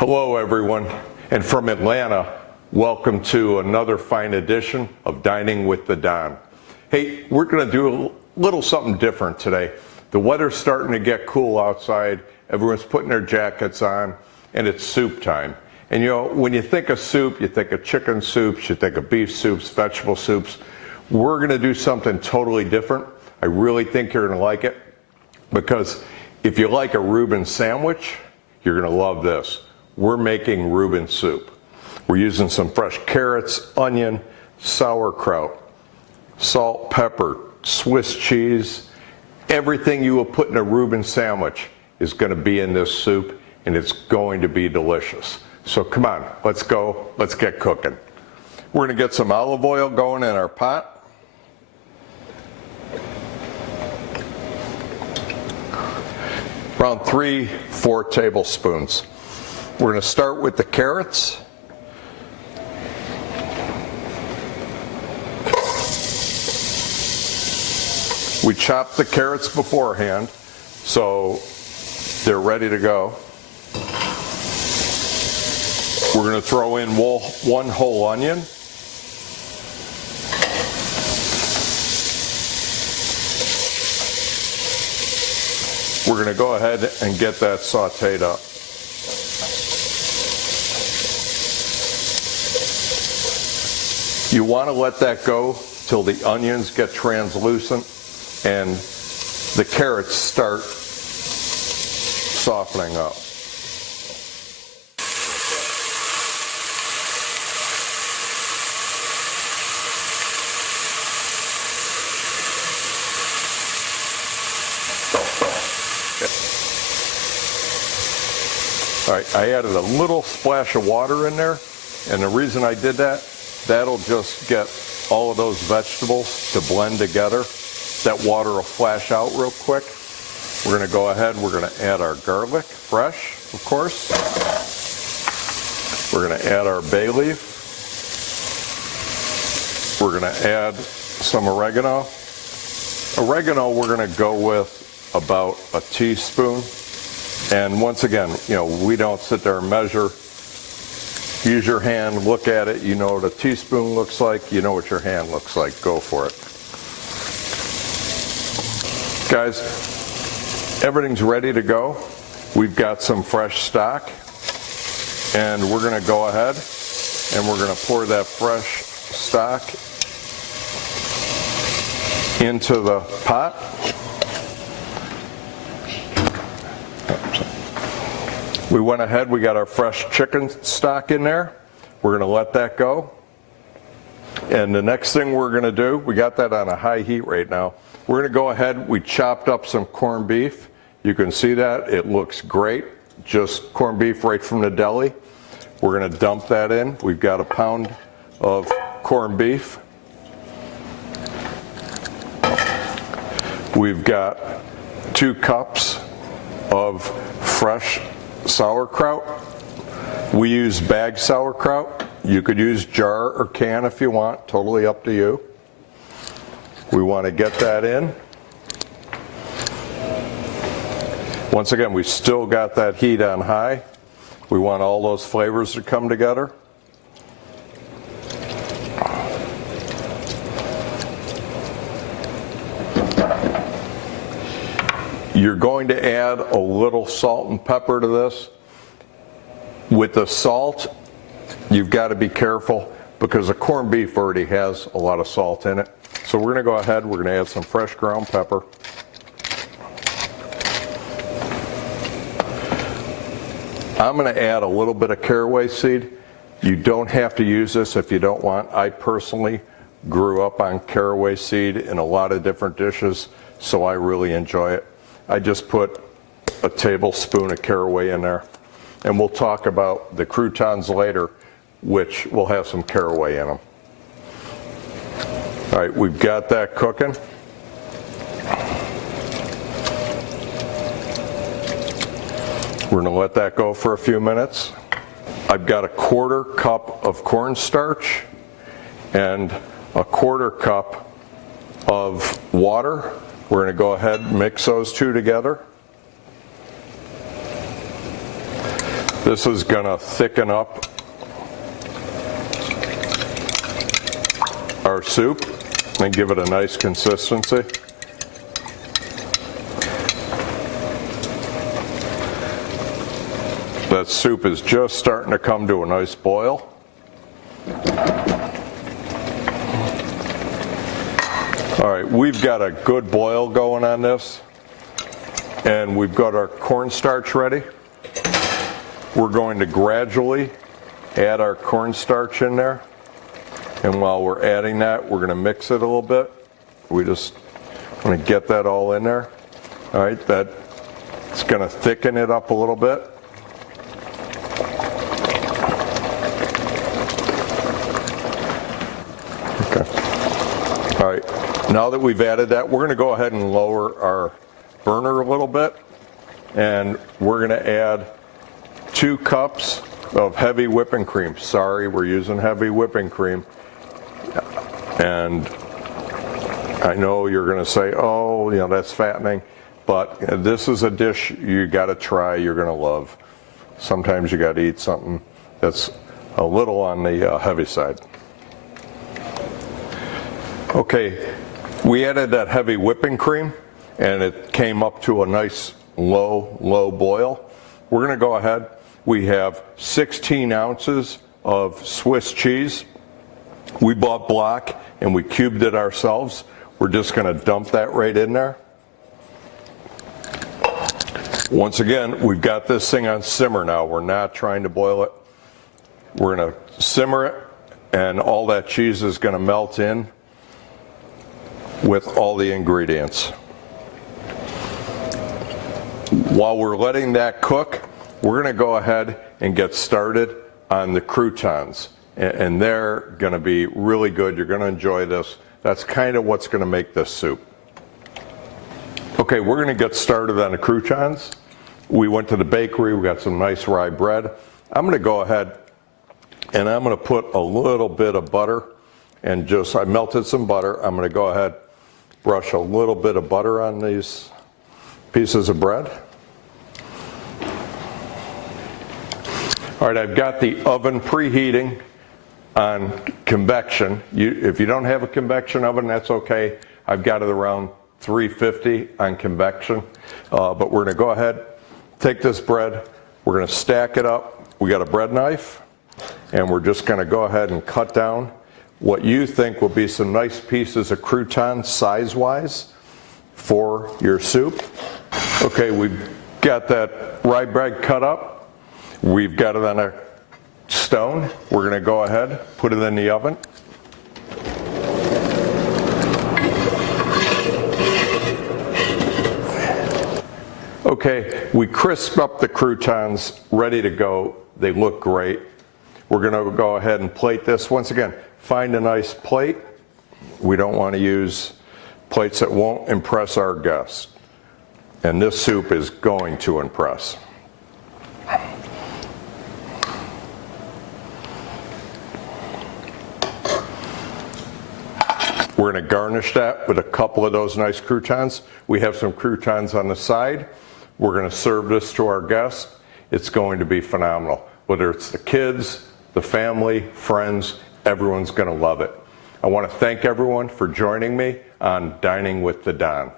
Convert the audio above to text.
Hello everyone, and from Atlanta, welcome to another fine edition of Dining with the Don. Hey, we're going to do a little something different today. The weather's starting to get cool outside, everyone's putting their jackets on, and it's soup time. And you know, when you think of soup, you think of chicken soups, you think of beef soups, vegetable soups. We're going to do something totally different. I really think you're going to like it, because if you like a Reuben sandwich, you're going to love this. We're making Reuben soup. We're using some fresh carrots, onion, sauerkraut, salt, pepper, Swiss cheese. Everything you will put in a Reuben sandwich is going to be in this soup, and it's going to be delicious. So come on, let's go, let's get cooking. We're going to get some olive oil going in our pot. Around 3-4 tablespoons. We're going to start with the carrots. We chopped the carrots beforehand, so they're ready to go. We're going to throw in one whole onion. We're going to go ahead and get that sauteed up. You want to let that go till the onions get translucent and the carrots start softening up. All right, I added a little splash of water in there, and the reason I did that, that'll just get all of those vegetables to blend together. That water will flash out real quick. We're going to go ahead, we're going to add our garlic, fresh, of course. We're going to add our bay leaf. We're going to add some oregano. Oregano we're going to go with about a teaspoon. And once again, you know, we don't sit there and measure. Use your hand, look at it, you know what a teaspoon looks like, you know what your hand looks like, go for it. Guys, everything's ready to go. We've got some fresh stock, and we're going to go ahead and we're going to pour that fresh stock into the pot. We went ahead, we got our fresh chicken stock in there. We're going to let that go. And the next thing we're going to do, we got that on a high heat right now. We're going to go ahead, we chopped up some corned beef. You can see that, it looks great. Just corned beef right from the deli. We're going to dump that in. We've got a pound of corned beef. We've got 2 cups of fresh sauerkraut. We use bagged sauerkraut. You could use jar or can if you want, totally up to you. We want to get that in. Once again, we still got that heat on high. We want all those flavors to come together. You're going to add a little salt and pepper to this. With the salt, you've got to be careful because the corned beef already has a lot of salt in it. So we're going to go ahead, we're going to add some fresh ground pepper. I'm going to add a little bit of caraway seed. You don't have to use this if you don't want. I personally grew up on caraway seed in a lot of different dishes, so I really enjoy it. I just put a tablespoon of caraway in there. And we'll talk about the croutons later, which will have some caraway in them. All right, we've got that cooking. We're going to let that go for a few minutes. I've got a 1/4 cup of cornstarch and a 1/4 cup of water. We're going to go ahead and mix those two together. This is gonna thicken up our soup and give it a nice consistency. That soup is just starting to come to a nice boil. All right, we've got a good boil going on this, and we've got our cornstarch ready. We're going to gradually add our cornstarch in there, and while we're adding that, we're going to mix it a little bit. We just want to get that all in there. All right, that's going to thicken it up a little bit. Okay. All right. Now that we've added that, we're going to go ahead and lower our burner a little bit, and we're going to add 2 cups of heavy whipping cream. Sorry, we're using heavy whipping cream. And I know you're going to say, oh, that's fattening, but this is a dish you got to try, you're going to love. Sometimes you got to eat something that's a little on the heavy side. Okay. We added that heavy whipping cream, and it came up to a nice low boil. We're going to go ahead. We have 16 ounces of Swiss cheese. We bought block, and we cubed it ourselves. We're just going to dump that right in there. Once again, we've got this thing on simmer now. We're not trying to boil it. We're going to simmer it, and all that cheese is going to melt in with all the ingredients. While we're letting that cook, we're going to go ahead and get started on the croutons. And they're going to be really good. You're going to enjoy this. That's kind of what's going to make this soup. Okay, we're going to get started on the croutons. We went to the bakery. We got some nice rye bread. I'm going to go ahead and I'm going to put a little bit of butter, and I melted some butter. I'm going to go ahead, brush a little bit of butter on these pieces of bread. All right, I've got the oven preheating on convection. If you don't have a convection oven, that's okay. I've got it around 350 on convection. But we're going to go ahead, take this bread, we're going to stack it up. We got a bread knife, and we're just going to go ahead and cut down what you think will be some nice pieces of crouton size-wise for your soup. Okay, we've got that rye bread cut up. We've got it on a stone. We're going to go ahead, put it in the oven. Okay, we crisped up the croutons, ready to go. They look great. We're going to go ahead and plate this. Once again, find a nice plate. We don't want to use plates that won't impress our guests. And this soup is going to impress. We're going to garnish that with a couple of those nice croutons. We have some croutons on the side. We're going to serve this to our guests. It's going to be phenomenal. Whether it's the kids, the family, friends, everyone's going to love it. I want to thank everyone for joining me on Dining with the Don.